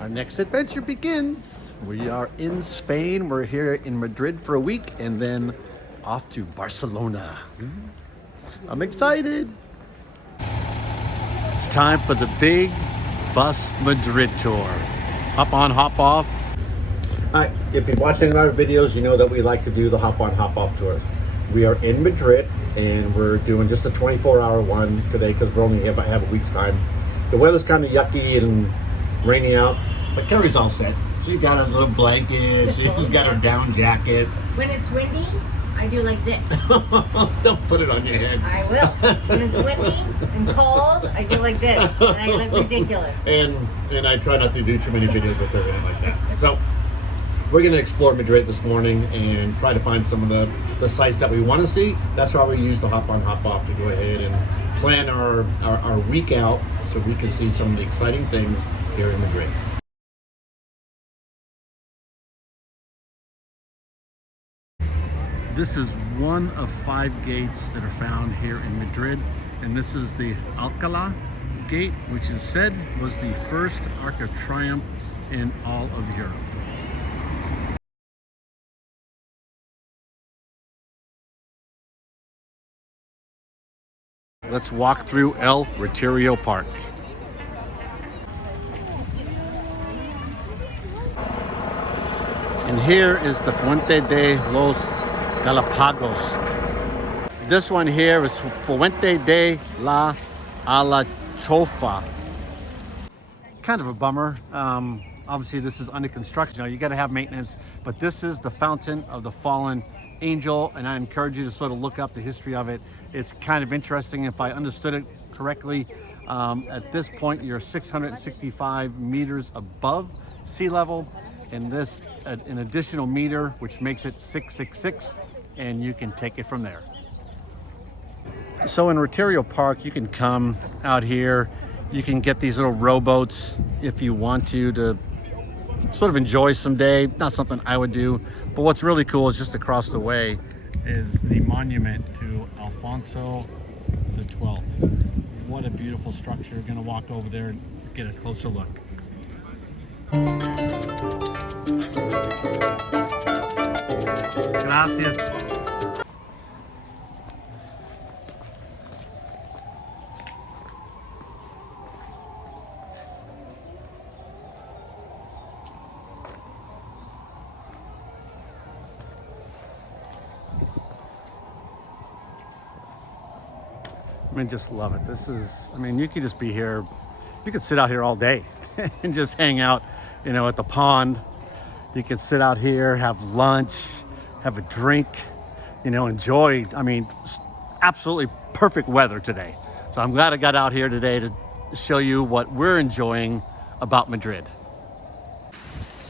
Our next adventure begins. We are in Spain. We're here in Madrid for a week and then off to Barcelona. I'm excited. It's time for the big bus Madrid tour. Hop on, hop off. Hi, if you've watched any of our videos, you know that we like to do the hop on, hop off tours. We are in Madrid and we're doing just a 24-hour one today because we're only have a week's time. The weather's kind of yucky and rainy out, but Carrie's all set. She got a little blanket, she's got her down jacket. When it's windy, I do like this. Don't put it on your head. I will. When it's windy and cold, I do like this. And I look ridiculous. And I try not to do too many videos with everything like that. So we're going to explore Madrid this morning and try to find some of the sites that we want to see. That's why we use the hop on, hop off to go ahead and plan our week out so we can see some of the exciting things here in Madrid. This is one of 5 gates that are found here in Madrid, and this is the Alcalá gate, which is said was the first Arc of Triumph in all of Europe. Let's walk through El Retiro Park. And here is the Fuente de los Galapagos. This one here is Fuente de la Alachofa. Kind of a bummer. Obviously this is under construction. You got to have maintenance, but this is the Fountain of the Fallen Angel, and I encourage you to sort of look up the history of it. It's kind of interesting. If I understood it correctly, at this point you're 665 meters above sea level, and this an additional meter, which makes it 666, and you can take it from there. So in Retiro Park, you can come out here. You can get these little rowboats if you want to sort of enjoy some day. Not something I would do, but what's really cool is just across the way is the monument to Alfonso the 12th. What a beautiful structure. We're gonna walk over there and get a closer look. Gracias. I mean, just love it. This is, I mean, you could just be here. You could sit out here all day and just hang out, you know, at the pond. You could sit out here, have lunch, have a drink, you know, enjoy. I mean, absolutely perfect weather today. So I'm glad I got out here today to show you what we're enjoying about Madrid.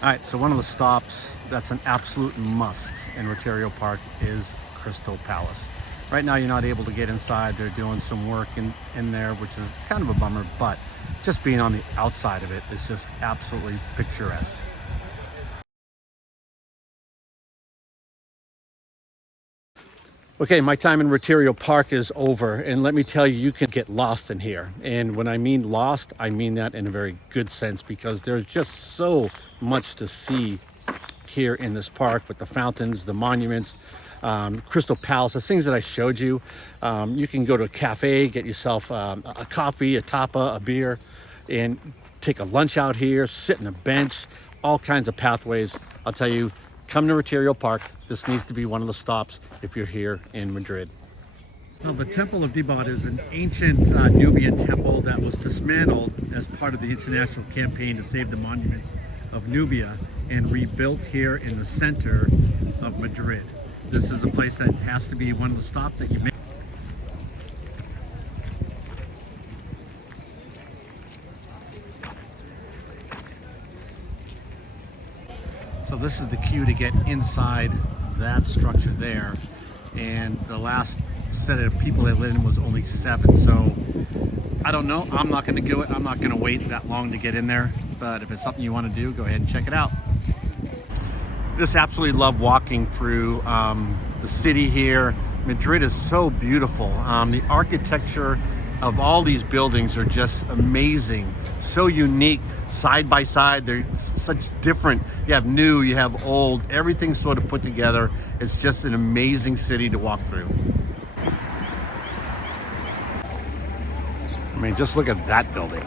All right, so one of the stops that's an absolute must in Retiro Park is Crystal Palace. Right now, you're not able to get inside. They're doing some work in there, which is kind of a bummer, but just being on the outside of it is just absolutely picturesque. Okay, my time in Retiro Park is over, and let me tell you, you can get lost in here. And when I mean lost, I mean that in a very good sense, because there's just so much to see here in this park with the fountains, the monuments, Crystal Palace, the things that I showed you. You can go to a cafe, get yourself a coffee, a tapa, a beer, and take a lunch out here, sit on a bench, all kinds of pathways. I'll tell you, come to Retiro Park. This needs to be one of the stops if you're here in Madrid. Well, the Temple of Dibat is an ancient Nubian temple that was dismantled as part of the international campaign to save the monuments of Nubia and rebuilt here in the center of Madrid. This is a place that has to be one of the stops that you make. So this is the queue to get inside that structure there. And the last set of people that lived in was only 7. So I don't know, I'm not gonna do it. I'm not gonna wait that long to get in there. But if it's something you wanna do, go ahead and check it out. Just absolutely love walking through the city here. Madrid is so beautiful. The architecture of all these buildings are just amazing, so unique, side by side. They're such different. You have new, you have old, everything's sort of put together. It's just an amazing city to walk through. I mean, just look at that building.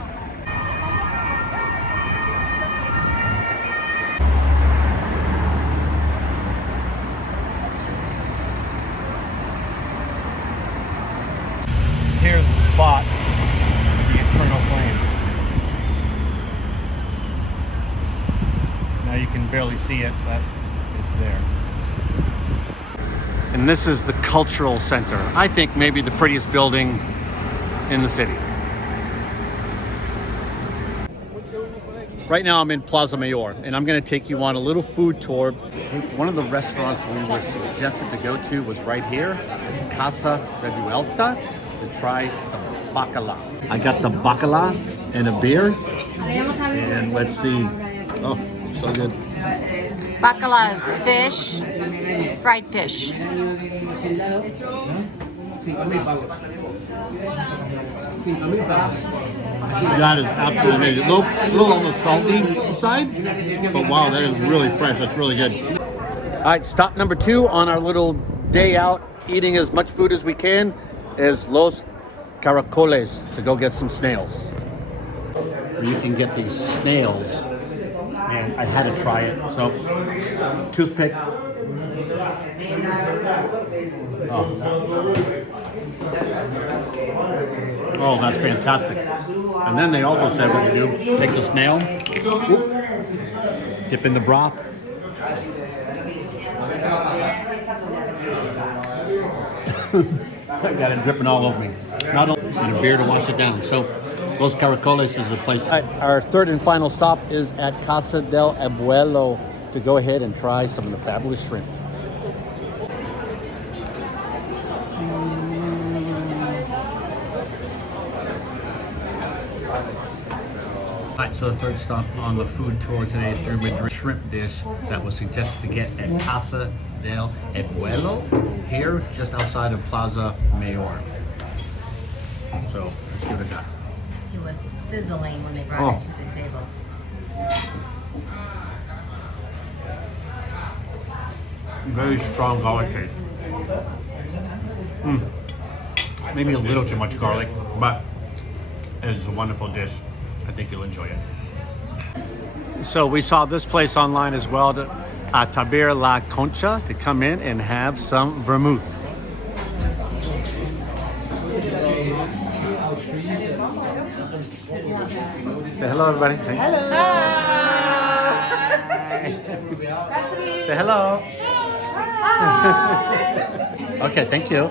Here's the spot for the eternal flame. Now you can barely see it, but it's there. And this is the cultural center. I think maybe the prettiest building in the city. Right now I'm in Plaza Mayor, and I'm going to take you on a little food tour. One of the restaurants we were suggested to go to was right here, Casa Revuelta, to try the bacala. I got the bacala and a beer, and let's see. Oh, so good. Bacala is fish, fried fish. That is absolutely amazing. A little on the salty side, but wow, that is really fresh. That's really good. All right, stop number 2 on our little day out, eating as much food as we can, is Los Caracoles, to go get some snails. You can get these snails, and I had to try it. So, toothpick. Oh, that's fantastic. And then they also said what you do, take the snail, whoop, dip in the broth. I got it dripping all over me. Not only and a beer to wash it down. So Los Caracoles is a place. Our third and final stop is at Casa del Abuelo to go ahead and try some of the fabulous shrimp. Alright, so the third stop on the food tour today through Madrid, shrimp dish that was suggested to get at Casa del Abuelo here just outside of Plaza Mayor. So let's give it a shot. It was sizzling when they brought it to the table. Very strong garlic taste. Maybe a little too much garlic, but it's a wonderful dish. I think you'll enjoy it. So we saw this place online as well, Tabir La Concha, to come in and have some vermouth. Say hello, everybody. Hello. Hi. Say hello. Hi. Okay, thank you.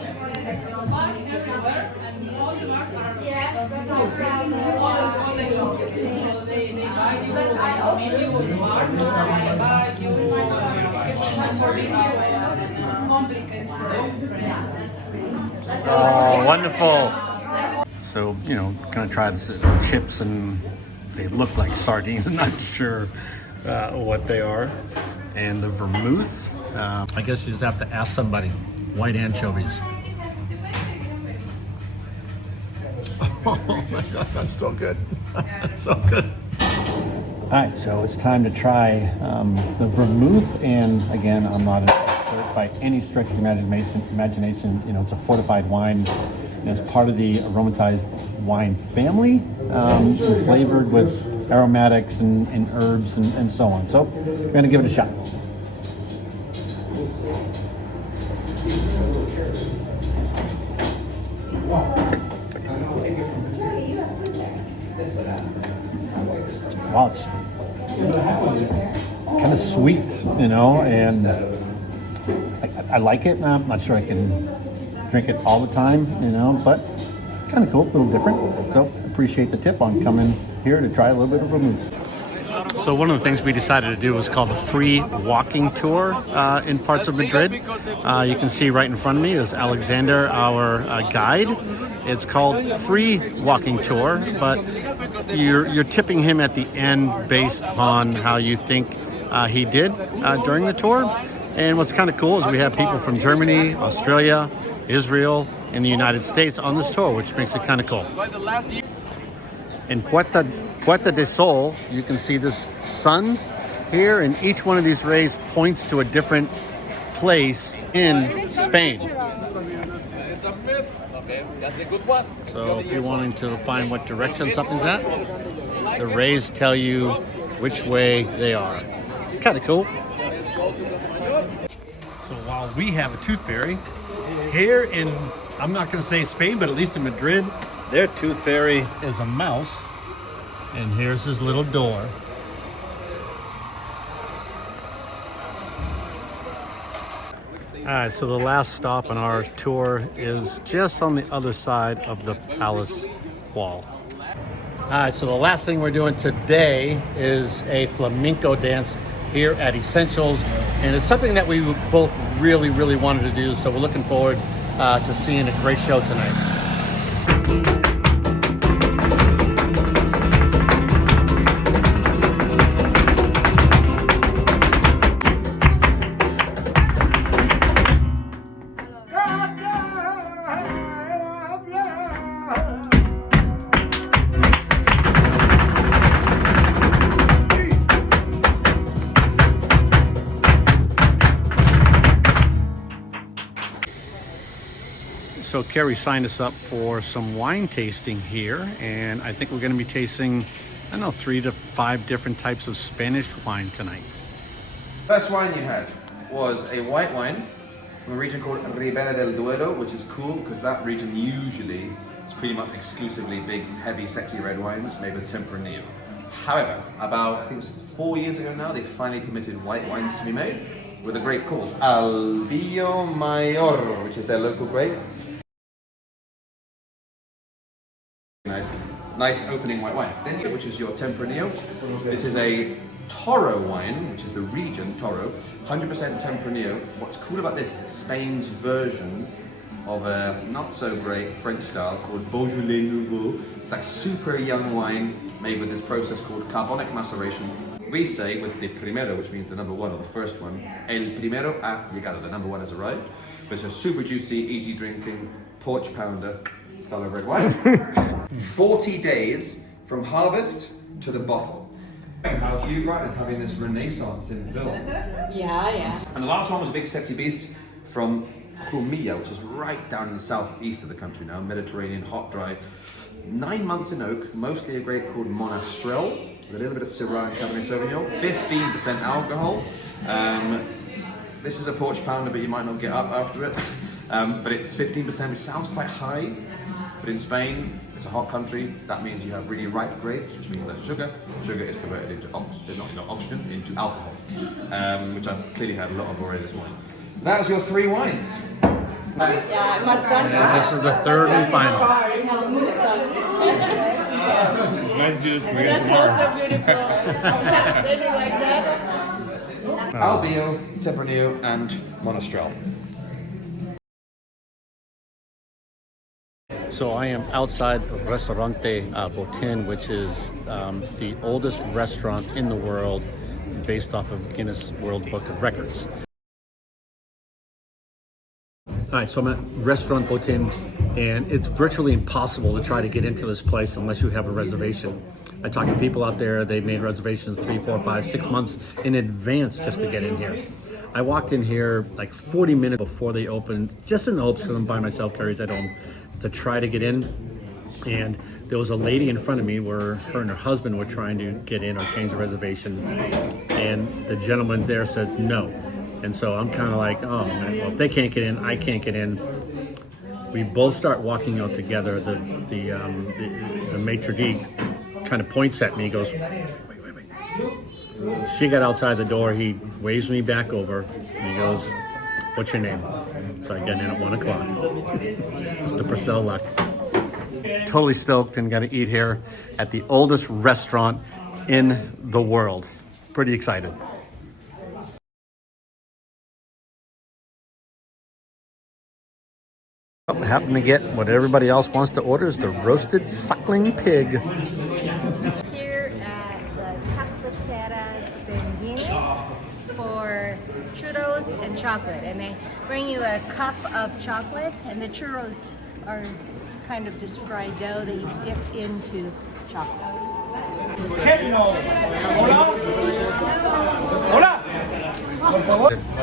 Oh, wonderful. So, you know, gonna try the chips, and they look like sardines. I'm not sure what they are. And the vermouth, I guess you just have to ask somebody. White anchovies. Oh my God, that's so good. That's so good. All right, so it's time to try the vermouth. And again, I'm not an expert by any stretch of the imagination. You know, it's a fortified wine. And it's part of the aromatized wine family, flavored with aromatics and herbs and so on. So we're gonna give it a shot. Wow, it's kind of sweet, you know, and I like it. I'm not sure I can drink it all the time, you know, but kind of cool, a little different. So appreciate the tip on coming here to try a little bit of vermouth. So one of the things we decided to do was called a free walking tour in parts of Madrid. You can see right in front of me is Alexander, our guide. It's called free walking tour, but you're tipping him at the end based on how you think he did during the tour. And what's kind of cool is we have people from Germany, Australia, Israel, and the United States on this tour, which makes it kind of cool. In Puerta del Sol, you can see this sun here, and each one of these rays points to a different place in Spain. It's a myth. Okay, that's a good one. So if you're wanting to find what direction something's at, the rays tell you which way they are. It's kind of cool. So while we have a tooth fairy, here in, I'm not going to say Spain, but at least in Madrid, their tooth fairy is a mouse. And here's his little door. All right, so the last stop on our tour is just on the other side of the palace wall. All right, so the last thing we're doing today is a flamenco dance here at Essentials, and it's something that we both really wanted to do, so we're looking forward to seeing a great show tonight. So Carrie signed us up for some wine tasting here, and I think we're going to be tasting, I don't know, 3 to 5 different types of Spanish wine tonight. First wine you had was a white wine from a region called Ribera del Duero, which is cool because that region usually is pretty much exclusively big, heavy, sexy red wines made with Tempranillo. However, about, I think it was 4 years ago now, they finally permitted white wines to be made with a grape called Albio Mayor, which is their local grape. Nice opening white wine. Then, which is your Tempranillo. This is a Toro wine, which is the region Toro, 100% Tempranillo. What's cool about this is it's Spain's version of a not so great French style called Beaujolais Nouveau. It's like super young wine made with this process called carbonic maceration. We say with the primero, which means the number one or the first one, el primero ha llegado, the number one has arrived. But it's a super juicy, easy drinking porch pounder style of red wine. 40 days from harvest to the bottle. How Hugh Grant is having this renaissance in film. Yeah. And the last one was a big sexy beast from Jumilla, which is right down in the southeast of the country now, Mediterranean, hot, dry. 9 months in oak, mostly a grape called Monastrell, with a little bit of Syrah and Cabernet Sauvignon, 15% alcohol. This is a porch pounder, but you might not get up after it. But it's 15%, which sounds quite high. But in Spain, it's a hot country. That means you have really ripe grapes, which means that sugar is converted into oxygen, into alcohol, which I've clearly had a lot of already this morning. That was your 3 wines. This is the third and final. My juice. That's also beautiful. They do like that. Albio, Tempranillo, and Monastrell. So I am outside of Restaurante Botín, which is the oldest restaurant in the world based off of Guinness World Book of Records. All right, so I'm at Restaurant Botín, and it's virtually impossible to try to get into this place unless you have a reservation. I talked to people out there, they made reservations 3, 4, 5, 6 months in advance just to get in here. I walked in here like 40 minutes before they opened, just in the hopes, because I'm by myself, Carrie's at home, to try to get in. And there was a lady in front of me where her and her husband were trying to get in or change the reservation, and the gentleman there said no. And so I'm kind of like, oh man, well, if they can't get in, I can't get in. We both start walking out together. The maitre d' kind of points at me, goes, wait. She got outside the door, he waves me back over, and he goes, what's your name? So I get in at 1 o'clock. It's the Purcell luck. Totally stoked and gonna eat here at the oldest restaurant in the world. Pretty excited. Oh, happen to get what everybody else wants to order is the roasted suckling pig. Here at the Cafeteras in Guinness, for churros and chocolate, and they bring you a cup of chocolate, and the churros are kind of just fried dough that you dip into chocolate.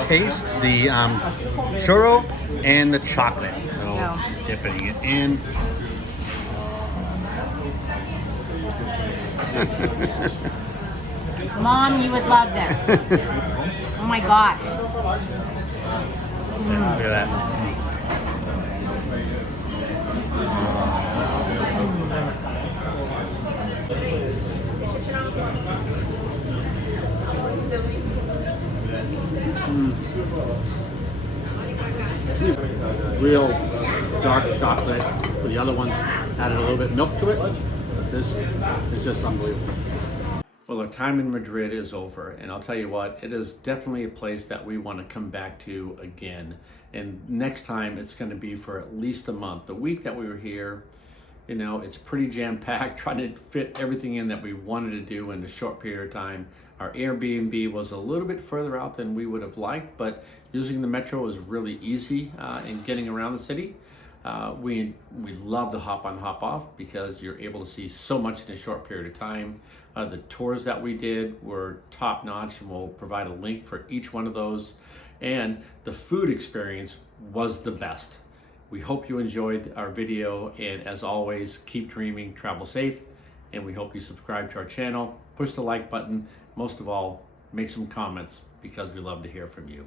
Taste the churro and the chocolate. So Yeah. dipping it in. Mom, you would love this. Oh my gosh. Look at that. Real dark chocolate. The other ones added a little bit of milk to it. This is just unbelievable. Well, our time in Madrid is over, and I'll tell you what, it is definitely a place that we want to come back to again. And next time it's going to be for at least a month. The week that we were here, you know, it's pretty jam-packed, trying to fit everything in that we wanted to do in a short period of time. Our Airbnb was a little bit further out than we would have liked, but using the metro was really easy in getting around the city. We love the hop on, hop off because you're able to see so much in a short period of time. The tours that we did were top notch, and we'll provide a link for each one of those. And the food experience was the best. We hope you enjoyed our video, and as always, keep dreaming, travel safe, and we hope you subscribe to our channel, push the like button, most of all, make some comments because we love to hear from you.